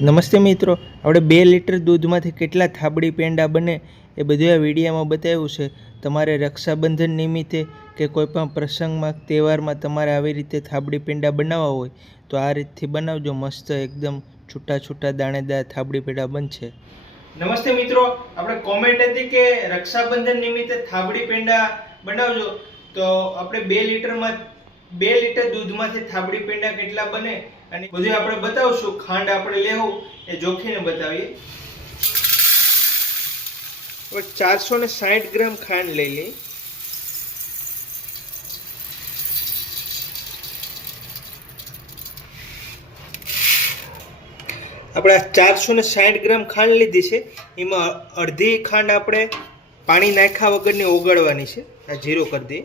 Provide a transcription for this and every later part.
નમસ્તે મિત્રો, આપણે 2 લીટર દૂધમાંથી કેટલા થાબડી પેંડા બને એ બધું આ વિડીયોમાં બતાવ્યું છે. તમારે રક્ષાબંધન નિમિત્તે કે કોઈપણ પ્રસંગમાં તહેવારમાં તમારે આવી રીતે થાબડી પેંડા બનાવવા હોય તો આ રીતથી બનાવજો. મસ્ત એકદમ છૂટા છૂટા દાણેદાર થાબડી પેંડા બનશે. નમસ્તે મિત્રો, આપણે કોમેન્ટ હતી કે રક્ષાબંધન નિમિત્તે થાબડી પેંડા બનાવજો, તો આપણે 2 લીટર દૂધમાંથી થાબડી પેંડા કેટલા બને અને બધું આપણે બતાવશું. ખાંડ આપણે લેવું એ જોખીને બતાવીએ. હવે 460 ગ્રામ ખાંડ લઈ લઈ. આપણે 460 ગ્રામ ખાંડ લીધી છે, એમાં અડધી ખાંડ આપણે પાણી નાખ્યા વગરની ઓગાળવાની છે. આ જીરો કરી દઈએ.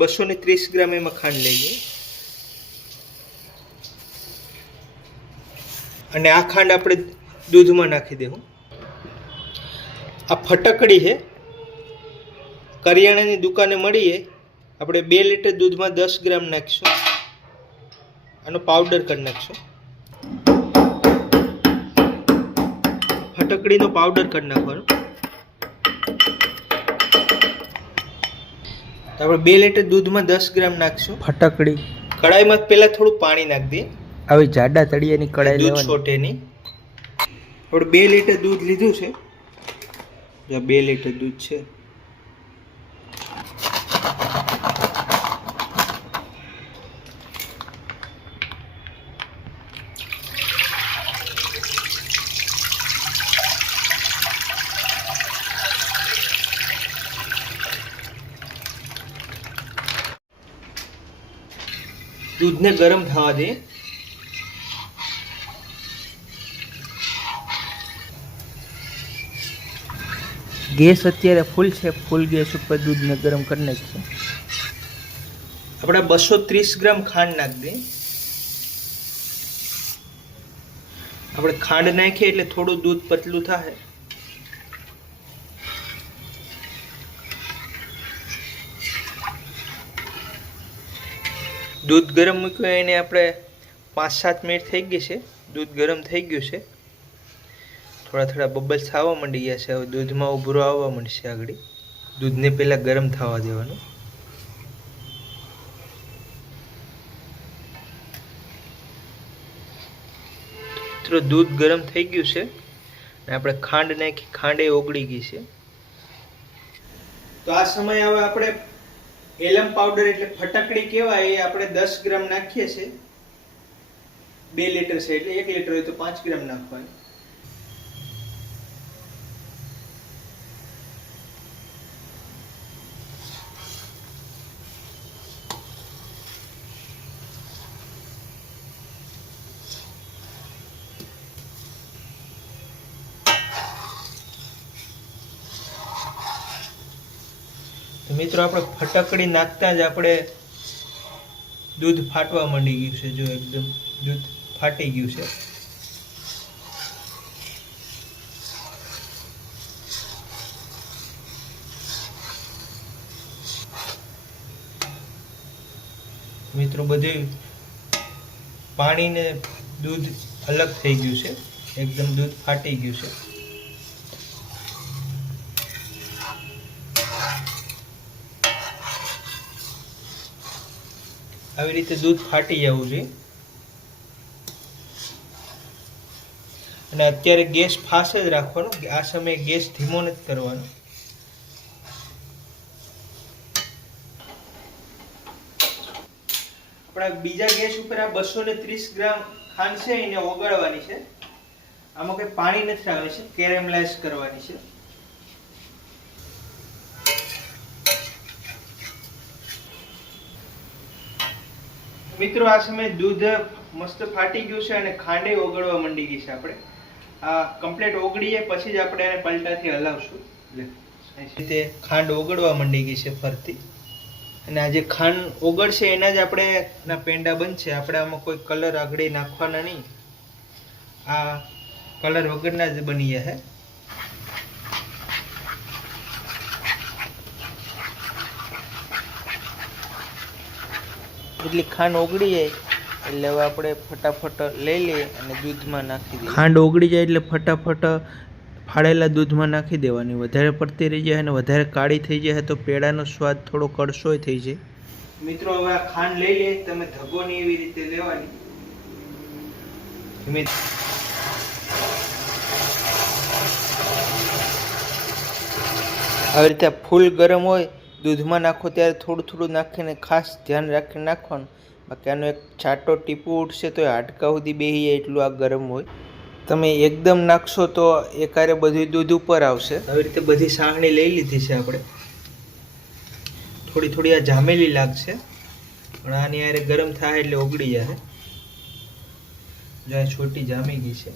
230 ગ્રામ એમાં ખાંડ લઈએ અને આ ખાંડ આપણે દૂધમાં નાખી દેવું. આ ફટકડી છે, કરિયાણાની દુકાને મળીએ. આપણે 2 લીટર દૂધમાં 10 ગ્રામ નાખીશું. આનો પાવડર કરી નાખીશું. ફટકડીનો પાવડર કરી નાખવાનો. તો આપણે 2 લીટર દૂધમાં 10 ગ્રામ નાખીશું ફટકડી. કડાઈમાં પહેલા થોડું પાણી નાખી દઈએ. આવી જાડા તળિયાની કડાઈ લેવાની, દૂધ છોટેની. આપણે 2 લીટર દૂધ લીધું છે. જો 2 લીટર દૂધ છે. દૂધને ગરમ થવા દે. ગેસ અત્યારે ફૂલ છે, ફૂલ ગેસ ઉપર દૂધને ગરમ કરી નાખીએ. આપણે 230 ગ્રામ ખાંડ નાખી દઈએ. આપણે ખાંડ નાખીએ એટલે થોડું દૂધ પતલું થાય. દૂધ ગરમ મૂક્યું એને આપણે 5-7 મિનિટ થઈ ગઈ છે. દૂધ ગરમ થઈ ગયું છે. થોડા થોડા બબલ્સ આવવા માંડી ગયા છે. હવે દૂધમાં ઉભરો આવવા માંડશે. આગળ દૂધને પહેલાં ગરમ થવા દેવાનું. થોડું દૂધ ગરમ થઈ ગયું છે અને આપણે ખાંડ નાખી. ખાંડ એ ઓગળી ગઈ છે. તો આ સમયે હવે આપણે એલમ પાવડર એટલે ફટકડી કહેવાય એ આપણે 10 ગ્રામ નાખીએ છીએ. 2 લીટર છે એટલે 1 લીટર હોય તો 5 ગ્રામ નાખવાની. મિત્રો, આપણે ફટકડી નાખતા જ આપણે દૂધ ફાટવા માંડી ગયું છે. જો એકદમ દૂધ ફાટી ગયું છે. મિત્રો, બધું પાણી ને દૂધ અલગ થઈ ગયું છે. એકદમ દૂધ ફાટી ગયું છે. આવી રીતે દૂધ ફાટી જવું જોઈએ. અને અત્યારે ગેસ ફાસ્ટ જ રાખવાનો. આ સમયે ગેસ ધીમો નથી કરવાનો. આપણા બીજા ગેસ ઉપર આ 230 ગ્રામ ખાંડ છે એને ઓગાળવાની છે. આમાં કઈ પાણી નથી રાખવાની છે, કેરેમલાઇઝ કરવાની છે. મિત્રો, આ સમયે દૂધ મસ્ત ફાટી ગયું છે અને ખાંડે ઓગળવા માંડી ગઈ છે. આપણે આ કમ્પ્લીટ ઓગળીએ પછી જ આપણે એને પલટાથી હલાવશું. રીતે ખાંડ ઓગળવા માંડી ગઈ છે ફરતી. અને આ જે ખાંડ ઓગળશે એના જ આપણે પેંડા બનશે. આપણે આમાં કોઈ કલર આગળ નાખવાના નહીં. આ કલર વગરના જ બની જશે. એટલી ખાંડ ઓગળી જાય એટલે હવે આપણે ફટાફટ લઈ લઈએ અને દૂધમાં નાખી દઈએ. ખાંડ ઓગળી જાય એટલે ફટાફટ ફાળેલા દૂધમાં નાખી દેવાની. વધારે પડતી રહી જાય અને વધારે કાળી થઈ જાય તો પેડાનો સ્વાદ થોડો કડશોય થઈ જાય. મિત્રો હવે આ ખાંડ લઈ લઈએ. તમે ધગોની એવી રીતે લેવાની. આવી રીતે ફૂલ ગરમ હોય દૂધમાં નાખો ત્યારે થોડું થોડું નાખીને ખાસ ધ્યાન રાખીને નાખવાનું. બાકી આનો એક છાંટો ટીપું ઉઠશે તો હાડકા સુધી બેસી જાય એટલું આ ગરમ હોય. તમે એકદમ નાખશો તો એકારે બધું દૂધ ઉપર આવશે. આવી રીતે બધી સાહણી લઈ લીધી છે આપણે. થોડી થોડી આ જામેલી લાગશે પણ આની યારે ગરમ થાય એટલે ઓગળી જાય. જો છોટી જામી ગઈ છે.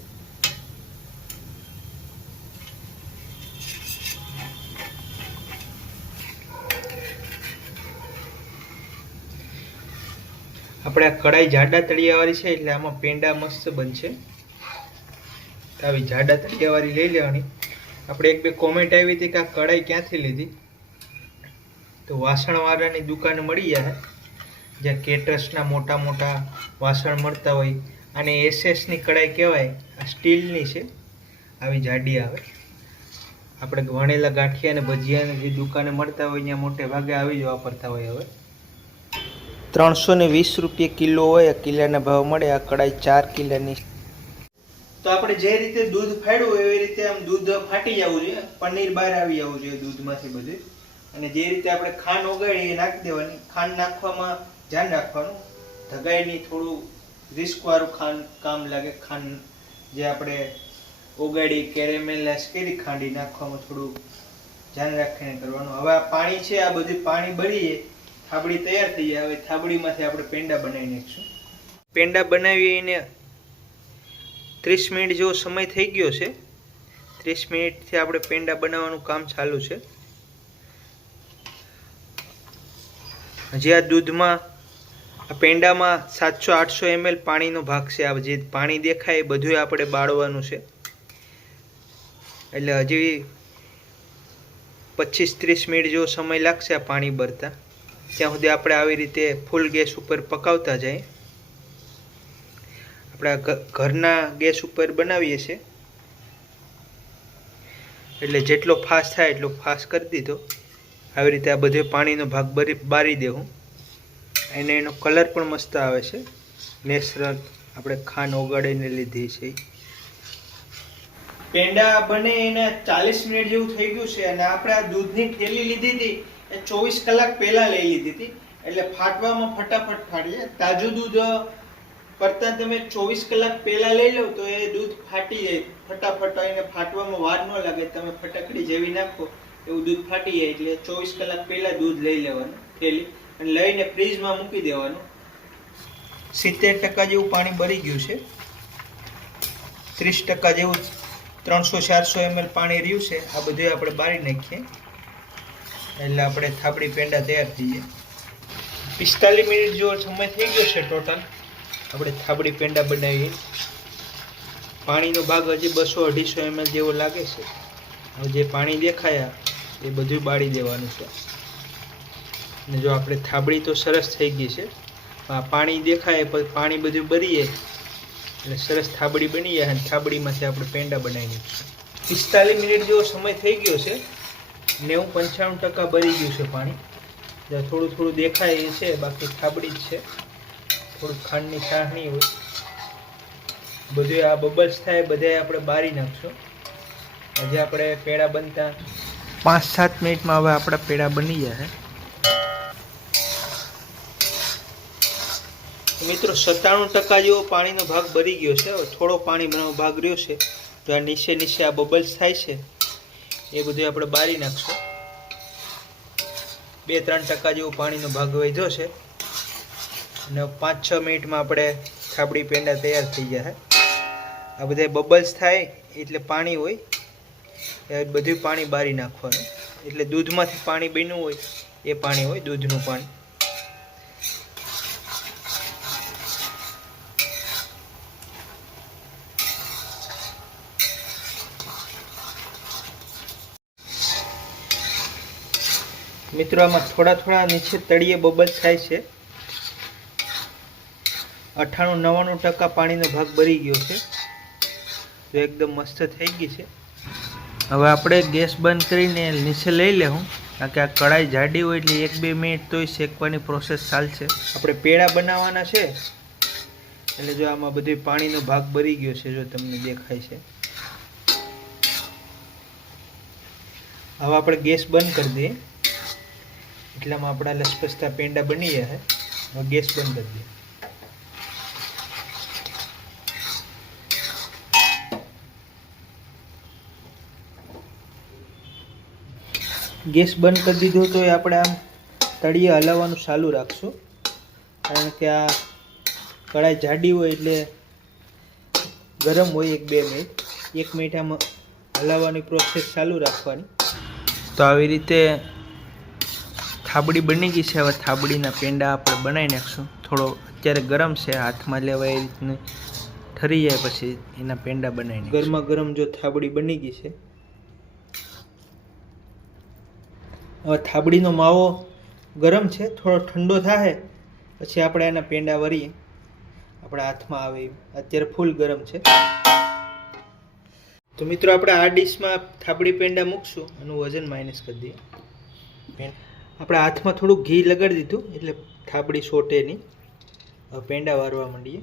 આપણે આ કડાઈ જાડા તળિયાવાળી છે એટલે આમાં પેંડા મસ્ત બનશે. આવી જાડા તળિયાવાળી લઈ લેવાની. આપણે એક બે કોમેન્ટ આવી હતી કે આ કડાઈ ક્યાંથી લીધી, તો વાસણવાળાની દુકાને મળી જાય જ્યાં કેટરસના મોટા મોટા વાસણ મળતા હોય. આને એસએસની કડાઈ કહેવાય. આ સ્ટીલની છે, આવી જાડી આવે. આપણે વણેલા ગાંઠિયા અને ભજીયાની જે દુકાને મળતા હોય ત્યાં મોટે ભાગે આવી જ વાપરતા હોય. હવે 320 રૂપિયા કિલો હોય, કિલ્લાના ભાવ મળે. આ કડાઈ 4 કિલ્લાની. તો આપણે જે રીતે દૂધ ફાડ્યું એવી રીતે આમ દૂધ ફાટી જવું જોઈએ, પનીર બહાર આવી જવું જોઈએ દૂધમાંથી બધું. અને જે રીતે આપણે ખાંડ ઓગાળી એ નાખી દેવાની. ખાંડ નાખવામાં ધ્યાન રાખવાનું, ધગાઈની થોડું રિસ્ક વાળું કામ લાગે. ખાંડ જે આપણે ઓગાળી કેરેમેલાઇઝ કરી ખાંડી નાખવામાં થોડું ધ્યાન રાખીને કરવાનું. હવે આ પાણી છે, આ બધું પાણી બળીએ થાબડી તૈયાર થઈ જાય. હવે થાબડીમાંથી આપણે પેંડા બનાવી નાખીશું. પેંડા બનાવીને 30 મિનિટ જેવો સમય થઈ ગયો છે. 30 મિનિટથી આપણે પેંડા બનાવવાનું કામ ચાલુ છે. હજી આ દૂધમાં આ પેંડામાં 700-800 ml પાણીનો ભાગ છે. આ જે પાણી દેખાય એ બધું આપણે બાળવાનું છે. એટલે હજી 25-30 મિનિટ જેવો સમય લાગશે આ પાણી બળતા. ત્યાં સુધી આપણે આવી રીતે ફૂલ ગેસ ઉપર પકાવતા જાય. આપણે ઘરના ગેસ ઉપર બનાવીએ છીએ એટલે જેટલો ફાસ્ટ થાય એટલો ફાસ્ટ કરી દીધો. આવી રીતે આ બધો પાણીનો ભાગ બારી દેવું. અને એનો કલર પણ મસ્ત આવે છે, નેચરલ. આપણે ખાંડ ઓગાળીને લીધી છે. પેંડા બને એને 40 મિનિટ જેવું થઈ ગયું છે. અને આપણે આ દૂધની થેલી લીધી હતી એ 24 કલાક પહેલા લઈ લીધી હતી એટલે ફાટવામાં ફટાફટ ફાટી. તાજું દૂધ કરતા તમે 24 કલાક પહેલા લઈ લો તો એ દૂધ ફાટી જાય ફટાફટ. એને ફાટવામાં વાર ન લાગે. તમે ફટાકડી જેવી નાખો એવું દૂધ ફાટી જાય. એટલે 24 કલાક પહેલા દૂધ લઈ લેવાનું થેલી અને લઈને ફ્રીજમાં મૂકી દેવાનું. 70% જેવું પાણી બળી ગયું છે. 30% જેવું 300-400 ml પાણી રહ્યું છે. આ બધું આપણે બાળી નાખીએ એટલે આપણે થાબડી પેંડા તૈયાર થઈ જાય. 45 મિનિટ જેવો સમય થઈ ગયો છે ટોટલ. આપણે થાબડી પેંડા બનાવીએ. પાણીનો ભાગ હજી 200-250 ml જેવો લાગે છે. હવે જે પાણી દેખાયા એ બધું બાળી દેવાનું છે. અને જો આપણે થાબડી તો સરસ થઈ ગઈ છે. આ પાણી દેખાય પછી પાણી બધું બળીએ એટલે સરસ થાબડી બની જાય. અને થાબડીમાંથી આપણે પેંડા બનાવી નાખીશું. 45 મિનિટ જેવો સમય થઈ ગયો છે. 90-95% બળી ગયું છે પાણી. થોડું થોડું દેખાય એ છે, બાકી થાબડી જ છે. થોડું ખાંડની ચાસણી હોય. બધું આ બબલ્સ થાય બધા આપણે બારી નાખશું. હજી આપણે પેડા બનતા 5-7 મિનિટમાં હવે આપણા પેડા બની જાય. મિત્રો 97% જેવો પાણીનો ભાગ બળી ગયો છે. હવે થોડો પાણીનો ભાગ રહ્યો છે. તો આ નીચે આ બબલ્સ થાય છે એ બધું આપણે બારી નાખશું. 2-3% જેવો પાણીનો ભાગ વધ્યો છે. અને 5-6 મિનિટમાં આપણે થાબડી પેંડા તૈયાર થઈ જાય. આ બધા બબલ્સ થાય એટલે પાણી હોય એ બધું પાણી બારી નાખવાનું. એટલે દૂધમાંથી પાણી બન્યું હોય એ પાણી હોય, દૂધનું પાણી. મિત્રો આમાં થોડા થોડા નીચે તળિયે બબલ્સ થાય છે. 98-99% પાણીનો ભાગ ભરી ગયો છે. તો એકદમ મસ્ત થઈ ગઈ છે. હવે આપણે ગેસ બંધ કરીને નીચે લઈ લેવું, કારણ કે આ કઢાઈ જાડી હોય એટલે 1-2 મિનિટ તોય શેકવાની પ્રોસેસ ચાલશે. આપણે પેડા બનાવવાના છે એટલે જો આમાં બધું પાણીનો ભાગ ભરી ગયો છે, જો તમને દેખાય છે. હવે આપણે ગેસ બંધ કરી દઈએ, એટલામાં આપણા લસપસતા પેંડા બની જાય. હવે ગેસ બંધ કરી દઈએ. ગેસ બંધ કરી દીધો તો આપણે આમ તળિયે હલાવવાનું ચાલુ રાખશું, કારણ કે આ કઢાઈ જાડી હોય એટલે ગરમ હોય. 1-2 મિનિટ 1 મિનિટ આમ હલાવવાની પ્રોસેસ ચાલુ રાખવાની. તો આવી રીતે થાબડી બની ગઈ છે. હવે થાબડીના પેંડા આપણે બનાવી નાખશું. થોડો અત્યારે ગરમ છે, હાથમાં લેવાય એ રીતનું ઠરી જાય પછી એના પેંડા બનાવીને ગરમા ગરમ જો થાબડી બની ગઈ છે. હવે થાબડીનો માવો ગરમ છે, થોડો ઠંડો થાય પછી આપણે એના પેંડા વરીએ, આપણા હાથમાં આવે. અત્યારે ફૂલ ગરમ છે. તો મિત્રો આપણે આ ડીશમાં થાબડી પેંડા મૂકશું, એનું વજન માઇનસ કરી દઈએ. આપણા હાથમાં થોડું ઘી લગાડી દીધું એટલે થાબડી સોટે નહીં. હવે પેંડા વારવા માંડીએ.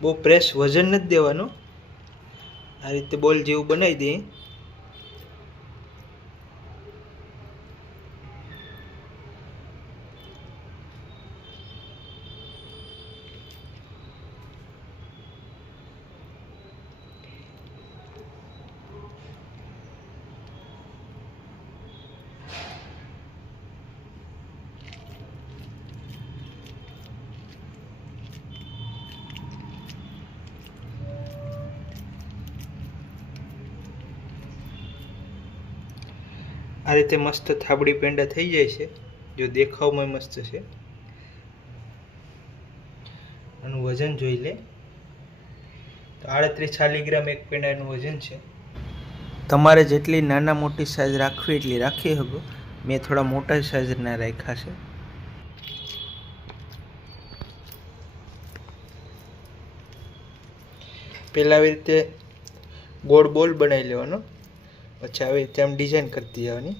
બહુ પ્રેસ વજન નથી દેવાનું, આ રીતે બોલ જેવું બનાવી દઈએ. આ રીતે મસ્ત થાબડી પેંડા થઈ જાય છે. જો દેખાવમાં મસ્ત છે. આનું વજન જોઈ લે તો 38-40 ગ્રામ એક પેંડાનું વજન છે. તમારે જેટલી નાના મોટી સાઈઝ રાખવી એટલી રાખી શકો. મેં થોડા મોટા સાઈઝના રાખ્યા છે. પહેલાં આવી રીતે ગોળ બોલ બનાવી લેવાનો, પછી આવી રીતે આમ ડિઝાઇન કરતી જવાની,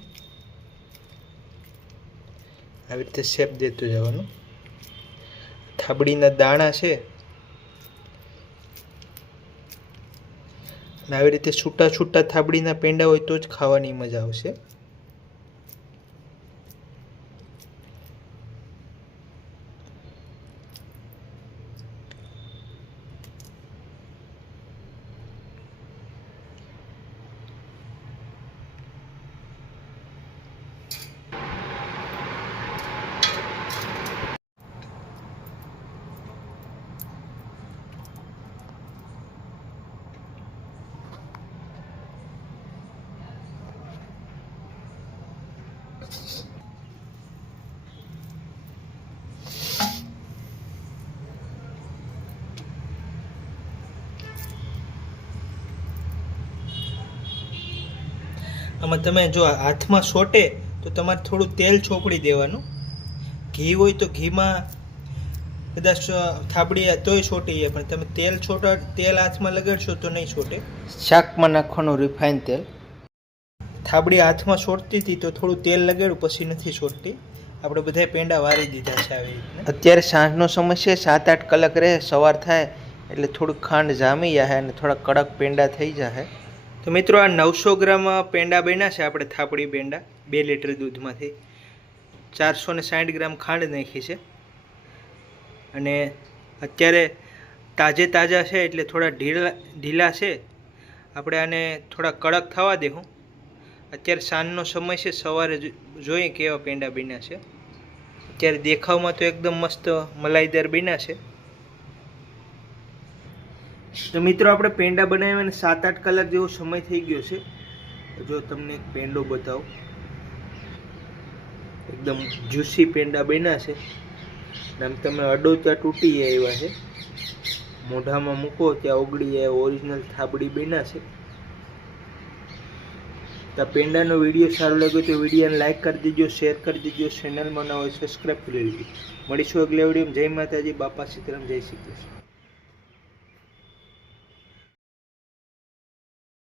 આવી રીતે શેપ દેતું જવાનું. થાબડીના દાણા છે અને આવી રીતે છૂટા છૂટા થાબડીના પેંડા હોય તો જ ખાવાની મજા આવશે. આમાં તમે જો હાથમાં સોટે તો તમારે થોડું તેલ ચોપડી દેવાનું. ઘી હોય તો ઘીમાં કદાચ થાબડી તોય સોટી જાય, પણ તમે તેલ હાથમાં લગાડશો તો નહીં સોટે. શાકમાં નાખવાનું રિફાઇન તેલ. થાબડી હાથમાં સોટતી હતી તો થોડું તેલ લગાડ્યું પછી નથી સોટતી. આપણે બધા પેંડા વારી દીધા છે આવી રીતે. અત્યારે સાંજનો સમય છે, 7-8 કલાક રહે, સવાર થાય એટલે થોડુંક ખાંડ જામી જાય અને થોડા કડક પેંડા થઈ જાય. તો મિત્રો આ 900 ગ્રામ પેંડા બન્યા છે. આપણે થાબડી પેંડા 2 લીટર દૂધમાંથી 460 ગ્રામ ખાંડ નાખી છે. અને અત્યારે તાજા છે એટલે થોડા ઢીલા છે. આપણે આને થોડા કડક થવા દેવું. અત્યારે સાંજનો સમય છે, સવારે જોઈએ કેવા પેંડા બન્યા છે. અત્યારે દેખાવમાં તો એકદમ મસ્ત મલાઈદાર બન્યા છે. તો મિત્રો આપણે પેંડા બનાવીને 7-8 કલાક જેવો સમય થઈ ગયો છે. જો તમને એક પેંડો બતાવું, એકદમ જ્યુસી પેંડા બન્યા છે. આમ તમે અડો ત્યાં તૂટી જાય એવા છે, મોઢામાં મૂકો ત્યાં ઓગળી જાય, ઓરિજિનલ થાબડી બન્યા છે. તો પેંડાનો વિડીયો સારો લાગ્યો તો વિડીયોને લાઇક કરી દીજો, શેર કરી દીજો, ચેનલમાં ન હોય સબસ્ક્રાઈબ કરી લીધી. મળીશું અગલા વિડીયોમાં. જય માતાજી, બાપા સીતારામ, જય શ્રી કૃષ્ણ.